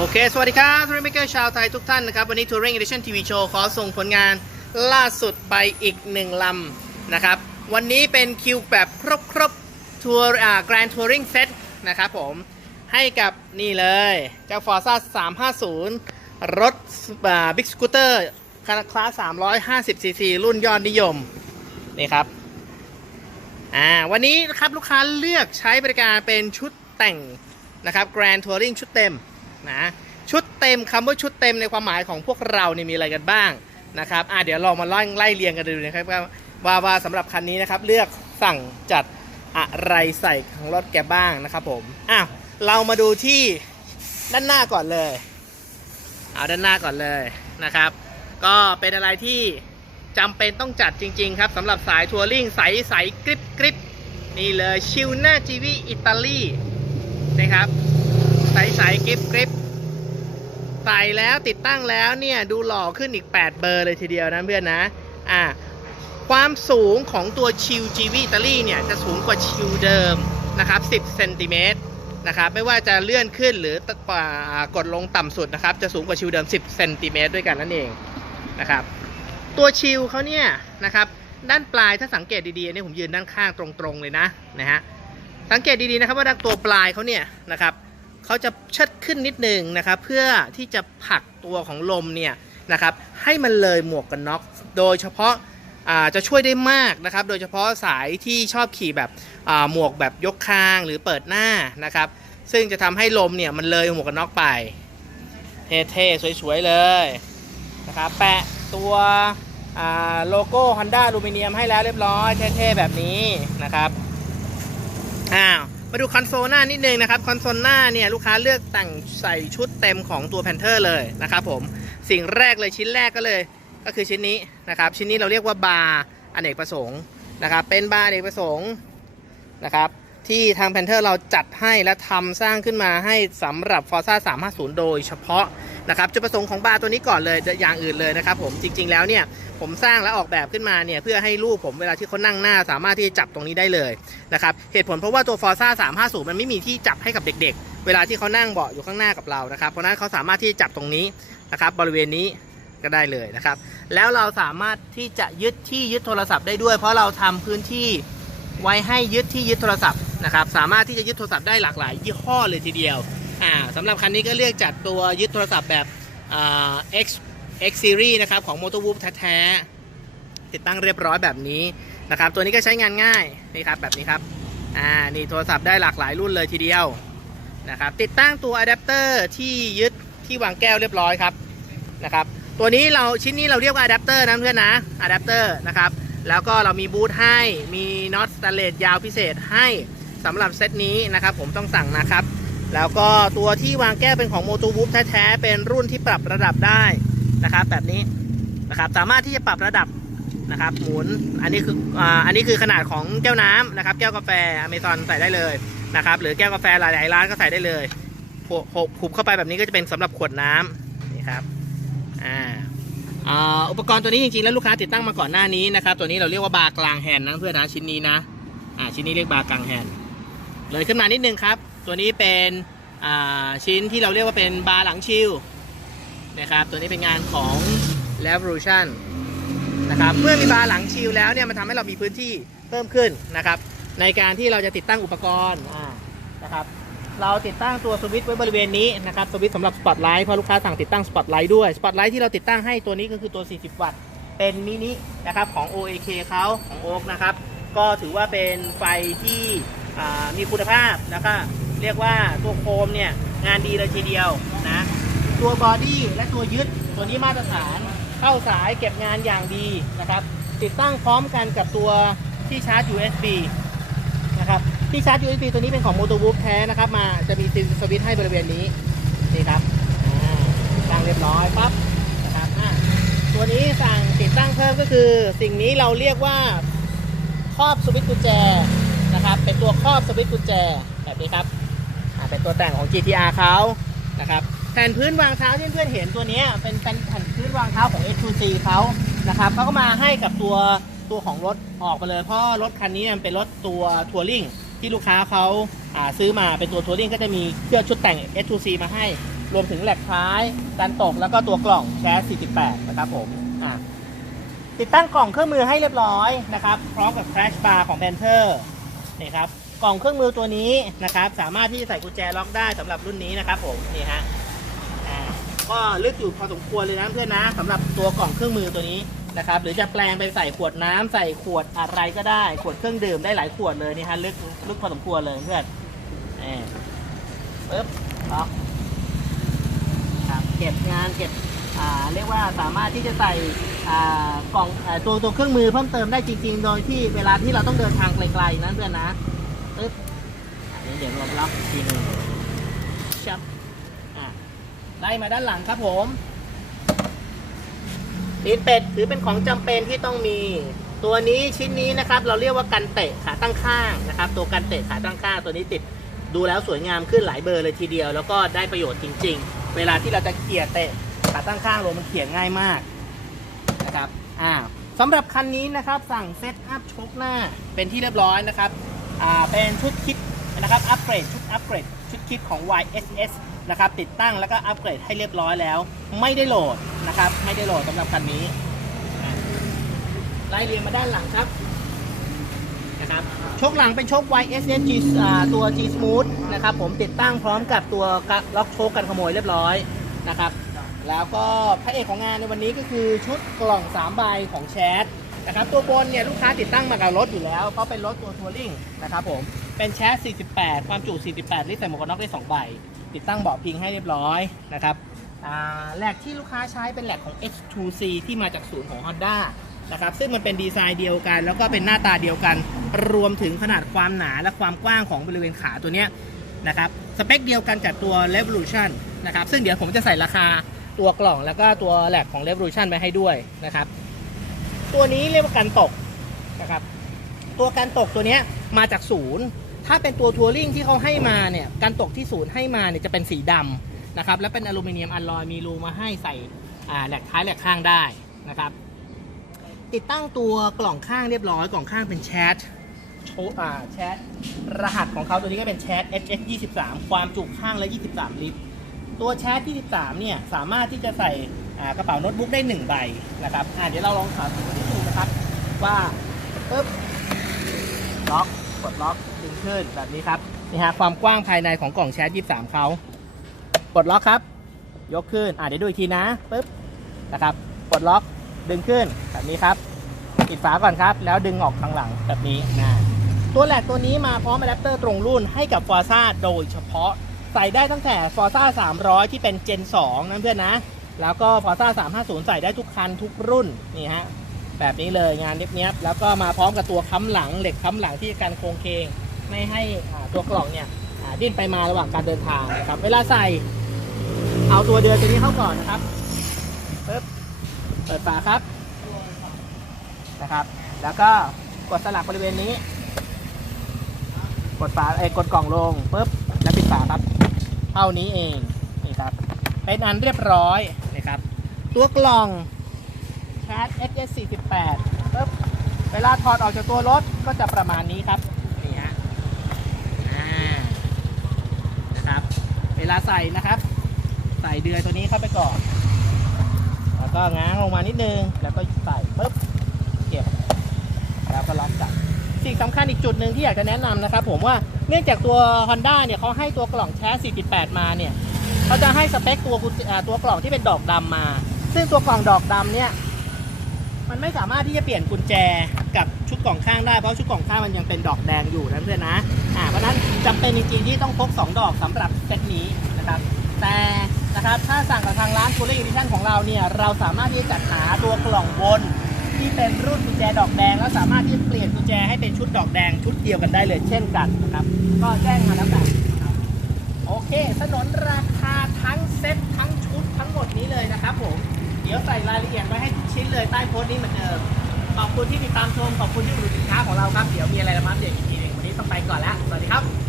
โอเค สวัสดีครับทัวริงเมเกอร์ชาวไทยทุกท่านนะครับ วันนี้ Touring Edition TV Show ขอส่งผลงานล่าสุดไปอีกหนึ่งลำนะครับ วันนี้เป็นคิวแบบครบครบทัวร์อ่า Grand Touring Set นะครับผม ให้กับนี่เลย เจ้า Forza 350 รถอ่า Big Scooter คณะคลาส 350cc รุ่นยอดนิยม นี่ครับ อ่า วันนี้นะครับลูกค้าเลือกใช้บริการเป็นชุดแต่งนะครับ Grand Touring ชุดเต็ม นะชุดเต็มคำว่าชุดเต็มในความหมายของพวกเราเนี่ยมีอะไรกันบ้างนะครับอะเดี๋ยวเรามาไล่ไล่เรียงกันดูนะครับว่าว่าสำหรับคันนี้นะครับเลือกสั่งจัดอะไรใส่ของรถแกบ้างนะครับผมอ้าวเรามาดูที่ด้านหน้าก่อนเลย เอาด้านหน้าก่อนเลยนะครับ ก็เป็นอะไรที่จำเป็นต้องจัดจริง ๆ ครับสำหรับสายทัวริงใสใสกริบกริบนี่เลยชิวหน้าจีวีอิตาลีนะครับ ใสๆกริบกริบใส่แล้วติดตั้งแล้วเนี่ยดูหล่อขึ้นอีก 8 เบอร์เลยทีเดียวนะเพื่อนนะอ่าความสูงของตัวชิว GV อิตาลี่เนี่ยจะสูงกว่าชิวเดิมนะครับ10เซนติเมตรนะครับไม่ว่าจะเลื่อนขึ้นหรือตอ่ากดลงต่ำสุดนะครับจะสูงกว่าชิวเดิม 10เซนติเมตรด้วยกันนั่นเองนะครับตัวชิวเขาเนี่ยนะครับด้านปลายถ้าสังเกตดีๆอันนี้ผมยืนด้านข้างตรงๆเลยนะนะฮะสังเกตดีๆนะครับว่าด้านตัวปลายเขาเนี่ยนะครับ เขาจะเชิดขึ้นนิดนึงนะครับเพื่อที่จะผลักตัวของลมเนี่ยนะครับให้มันเลยหมวกกันน็อกโดยเฉพาะาจะช่วยได้มากนะครับ โดยเฉพาะสายที่ชอบขี่แบบหมวกแบบยกคางหรือเปิดหน้านะครับ ซึ่งจะทำให้ลมเนี่ยมันเลยหมวกกันน็อกไป เท่ๆ สวยๆ เลยนะครับแปะตัวโลโก้ Honda ลูมิเนียมให้แล้วเรียบร้อย เท่ๆ แบบนี้นะครับ อ้าว มาดูคอนโซลหน้านิดนึงนะครับคอนโซลหน้าเนี่ยลูกค้าเลือกแต่งใส่ชุดเต็มของตัวแพนเทอร์เลยนะครับผมสิ่งแรกเลยชิ้นแรกก็เลย ก็คือชิ้นนี้นะครับชิ้นนี้เราเรียกว่าบาร์อเนกประสงค์นะครับเป็นบาร์อเนกประสงค์นะครับ ที่ทางแพนเทอร์เราจัดให้และทำสร้างขึ้นมาให้สำหรับ Forza 350 โดยเฉพาะนะครับจุดประสงค์ของบาร์ตัวนี้ก่อนเลยอย่างอื่นเลยนะครับผมจริง ๆ แล้วเนี่ยผมสร้างและออกแบบขึ้นมาเนี่ยเพื่อให้ลูกผมเวลาที่เขานั่งหน้า สามารถที่จะจับตรงนี้ได้เลยนะครับเหตุผลเพราะว่าตัว Forza 350 มันไม่มีที่จับให้กับเด็ก ๆ เวลาที่เขานั่งเบาะอยู่ข้างหน้ากับเรานะครับเพราะนั้นเขาสามารถที่จะจับตรงนี้นะครับบริเวณนี้ก็ได้เลยนะครับ แล้วเราสามารถที่จะยึดที่ยึดโทรศัพท์ได้ด้วย เพราะเราทำพื้นที่ไว้ให้ยึดที่ยึดโทรศัพท์ นะครับสามารถที่จะยึดโทรศัพท์ได้หลากหลายยี่ห้อเลยทีเดียวอ่าสำหรับคันนี้ก็เลือกจัดตัวยึดโทรศัพท์แบบอ่า X X Series นะครับของ Motor Wolf แท้ๆติดตั้งเรียบร้อยแบบนี้นะครับตัวนี้ก็ใช้งานง่ายนี่ครับแบบนี้ครับอ่านี่โทรศัพท์ได้หลากหลายรุ่นเลยทีเดียวนะครับติดตั้งตัวอะแดปเตอร์ที่ยึดที่วางแก้วเรียบร้อยครับนะครับตัวนี้เราชิ้นนี้เราเรียกว่าอะแดปเตอร์นะเพื่อนนะอะแดปเตอร์นะครับแล้วก็เรามีบูทให้มีน็อตสแตนเลสยาวพิเศษให้ สำหรับเซตนี้นะครับผมต้องสั่งนะครับ แล้วก็ตัวที่วางแก้วเป็นของ m o t o w o o f แท้ๆ เป็นรุ่นที่ปรับระดับได้นะครับ แบบนี้นะครับสามารถที่จะปรับระดับนะครับหมุนอันนี้คืออ่าอันนี้คือขนาดของแก้วน้ำนะครับ แก้วกาแฟอเมซอนใส่ได้เลยนะครับ หรือแก้วกาแฟหลายๆร้านก็ใส่ได้เลยหกหกขุบเข้าไปแบบนี้ก็จะเป็นสำหรับขวดน้ำนี่ครับอ่าอ่าอุปกรณ์ตัวนี้จริงๆแล้วลูกค้าติดตั้งมาก่อนหน้านี้นะครับ ตัวนี้เราเรียกว่าบาร์กลางแฮนด์นะเพื่อนนะชิ้นนี้นะอ่าชิ้นนี้เรียกบาร์กลางแฮน เลยขึ้นมานิดนึงครับ ตัวนี้เป็นชิ้นที่เราเรียกว่าเป็นบาร์หลังชิลนะครับ ตัวนี้เป็นงานของ Revolution นะครับ เมื่อมีบาร์หลังชิลแล้วเนี่ยมันทำให้เรามีพื้นที่เพิ่มขึ้นนะครับ ในการที่เราจะติดตั้งอุปกรณ์นะครับ เราติดตั้งตัวสวิตช์ไว้บริเวณนี้นะครับ สวิตช์สำหรับสปอตไลท์เพราะลูกค้าสั่งติดตั้งสปอตไลท์ด้วยสปอตไลท์ที่เราติดตั้งให้ตัวนี้ก็คือตัว 40 วัตต์ เป็นมินินะครับของ OAK เขาของโอ๊กนะครับ ก็ถือว่าเป็นไฟที่ มีคุณภาพแล้วก็เรียกว่าตัวโคมเนี่ยงานดีเลยทีเดียวนะตัวบอดี้และตัวยึดตัวนี้มาตรฐานเข้าสายเก็บงานอย่างดีนะครับ ติดตั้งพร้อมกันกับตัวที่ชาร์จ USB นะครับที่ชาร์จ USB ตัวนี้เป็นของ m o t o w o o f แท้นะครับมาจะมีสวิตช์ให้บริเวณนี้นี่ครับอ่าติดตั้งเรียบร้อยปั๊บนะครับตัวนี้สั่งติดตั้งเพิ่มก็คือ สิ่งนี้เราเรียกว่าครอบสวิตช์กุญแจ นะครับ เป็นตัวครอบสวิตช์กุญแจแบบนี้ครับเป็นตัวแต่งของ GTR เขานะครับแผ่นพื้นวางเท้าที่เพื่อนเห็นตัวนี้เป็นแผ่นพื้นวางเท้าของ H2C เขานะครับเขาก็มาให้กับตัวตัวของรถออกไปเลย เพราะรถคันนี้มันเป็นรถตัวทัวริงที่ลูกค้าเขาาซื้อมาเป็นตัวทัวริงก็จะมีเครื่องชุดแต่ง H2C มาให้ รวมถึงแหลกท้ายการตกแล้วก็ตัวกล่องแชส48 นะครับผมติดตั้งกล่องเครื่องมือให้เรียบร้อยนะครับพร้อมกับ crash bar ของ Panther นี่ นี่ครับกล่องเครื่องมือตัวนี้นะครับสามารถที่จะใส่กุญแจล็อกได้สำหรับรุ่นนี้นะครับผมนี่ฮะก็ลึกอยู่พอสมควรเลยนะเพื่อนนะสำหรับตัวกล่องเครื่องมือตัวนี้นะครับหรือจะแปลงไปใส่ขวดน้ำใส่ขวดอะไรก็ได้ ขวดเครื่องดื่มได้หลายขวดเลยนี่ฮะลึกลึกพอสมควรเลยเพื่อนนี่ปึ๊บล็อกครับเก็บงานเก็บ เรียกว่าสามารถที่จะใส่กล่องตัวตัวเครื่องมือเพิ่มเติมได้จริง ๆ โดยที่เวลาที่เราต้องเดินทางไกลๆนะเพื่อนนะปึ๊บอันนี้เดี๋ยวรวมล็อกทีหนึ่งชับอะไล่มาด้านหลังครับผมตีนเป็ดถือเป็นของจำเป็นที่ต้องมีตัวนี้ชิ้นนี้นะครับ เราเรียกว่ากันเตะขาตั้งข้างนะครับ ตัวกันเตะขาตั้งข้างตัวนี้ติดดูแล้วสวยงามขึ้นหลายเบอร์เลยทีเดียว แล้วก็ได้ประโยชน์จริง ๆ เวลาที่เราจะเขี่ยเตะ ขาตั้งข้างลงมันเขี่ยง่ายมากนะครับอ้าสำหรับคันนี้นะครับสั่งเซตอัพชกหน้าเป็นที่เรียบร้อยนะครับอ่าเป็นชุดคิดนะครับอัปเกรดชุดอัปเกรดชุดคิดของ YSS นะครับติดตั้งแล้วก็อัปเกรดให้เรียบร้อยแล้ว ไม่ได้โหลดนะครับไม่ได้โหลดสำหรับคันนี้ไล่เรียงมาด้านหลังครับนะครับชกหลังเป็นชก YSS G อ่าตัว G Smooth นะครับผมติดตั้งพร้อมกับตัวล็อกโชกกันขโมยเรียบร้อยนะครับ แล้วก็พระเอกของงานในวันนี้ก็คือชุดกล่อง3ใบของแชทนะครับตัวบนเนี่ยลูกค้าติดตั้งมากับรถอยู่แล้ว เพราะเป็นรถตัวทัวริงนะครับผมเป็นแชส48 ความจุ 48 ลิตรใส่หมวกกันน็อกได้2ใบ ติดตั้งเบาะพิงให้เรียบร้อยนะครับอ่าแหลกที่ลูกค้าใช้เป็นแหลกของ H2C ที่มาจากศูนย์ของ Honda นะครับซึ่งมันเป็นดีไซน์เดียวกัน แล้วก็เป็นหน้าตาเดียวกัน รวมถึงขนาดความหนาและความกว้างของบริเวณขาตัวเนี้ยนะครับสเปคเดียวกันกับตัว Revolution นะครับซึ่งเดี๋ยวผมจะใส่ราคา ตัวกล่องแล้วก็ตัวแหลกของ Revolution ไปให้ด้วยนะครับ ตัวนี้เรียกว่าการตกนะครับ ตัวการตกตัวนี้มาจากศูนย์ ถ้าเป็นตัวทัวริงที่เขาให้มาเนี่ยการตกที่ศูนย์ให้มาเนี่ยจะเป็นสีดำนะครับ และเป็นอลูมิเนียมอัลลอยมีรูมาให้ใส่แหลกท้ายแหลกข้างได้นะครับ ติดตั้งตัวกล่องข้างเรียบร้อยกล่องข้างเป็นแชทโชอ่าแชทรหัสของเขาตัวนี้ก็เป็นแชท HX 23 ความจุข้างละ 23 ลิตร ตัวแชทที่ 13 เนี่ย สามารถที่จะใส่กระเป๋าโน้ตบุ๊กได้ 1 ใบนะครับอ่าเดี๋ยวเราลองสาธิตให้ดูนะครับ ว่าปึ๊บล็อกกดล็อกดึงขึ้นแบบนี้ครับนี่ฮะความกว้างภายในของกล่องแชท23 เขากดล็อกครับ ยกขึ้นอ่าเดี๋ยวดูอีกทีนะปึ๊บนะครับกดล็อกดึงขึ้นแบบนี้ครับปิดฝาก่อนครับ แล้วดึงออกข้างหลังแบบนี้นะตัวแหลกตัวนี้มาพร้อมอะแดปเตอร์ตรงรุ่นให้กับ f o r z a โดยเฉพาะ ใส่ได้ตั้งแต่ Forza 300 ที่เป็น Gen 2 นะเพื่อนนะ แล้วก็ Forza 350 ใส่ได้ทุกคันทุกรุ่น นี่ฮะ แบบนี้เลยงานเนี้ยบๆแล้วก็มาพร้อมกับตัวค้ำหลัง เหล็กค้ำหลังที่การโครงเคง ไม่ให้ตัวกล่องเนี่ยดิ้นไปมาระหว่างการเดินทางนะครับ เวลาใส่เอาตัวเดือนตัวนี้เข้าก่อนนะครับปึ๊บเปิดฝาครับนะครับ แล้วก็กดสลักบริเวณนี้ กดฝาเอ้กดกล่องลงปุ๊บแล้วปิดฝาครับ ท่านี้เองนี่ครับเป็นอันเรียบร้อยนะครับ ตัวกล่องแคส XS 48ปุ๊บเวลาถอดออกจากตัวรถก็จะประมาณนี้ครับนี่ฮะนะครับ เวลาใส่นะครับ ใส่เดือยตัวนี้เข้าไปก่อน แล้วก็ง้างลงมานิดนึง แล้วก็ใส่ปุ๊บเก็บ แล้วก็ล็อกกลับสิ่งสำคัญอีกจุดหนึ่งที่อยากจะแนะนำนะครับ ผมว่า เนื่องจากตัว Honda เนี่ยเขาให้ตัวกล่องแชส48 มาเนี่ยเขาจะให้สเปคตัวกุญแจตัวกล่องที่เป็นดอกดำมา ซึ่งตัวกล่องดอกดำเนี่ยมันไม่สามารถที่จะเปลี่ยนกุญแจกับชุดกล่องข้างได้เพราะชุดกล่องข้างมันยังเป็นดอกแดงอยู่นะเพื่อนนะอ่าเพราะนั้นจำเป็นจริงๆที่ต้องพกสองดอกสำหรับเซตนี้นะครับแต่นะครับถ้าสั่งกับทางร้าน Cooling Edition ของเราเนี่ยเราสามารถที่จะจัดหาตัวกล่องบน ที่เป็นรุ่นกุญแจดอกแดง แล้วสามารถที่เปลี่ยนกุญแจให้เป็นชุดดอกแดงชุดเดียวกันได้เลยเช่นกันนะครับ ก็แจ้งมาแล้วกันนะครับโอเคสนนราคาทั้งเซ็ตทั้งชุดทั้งหมดนี้เลยนะครับผมเดี๋ยวใส่รายละเอียดไว้ให้ทุกชิ้นเลยใต้โพสต์นี้เหมือนเดิมขอบคุณที่ติดตามชมขอบคุณที่อุดหนุนสินค้าของเราครับเดี๋ยวมีอะไรมาอัปเดตอีกทีหนึงวันนี้ต้องไปก่อนแล้วสวัสดีครับ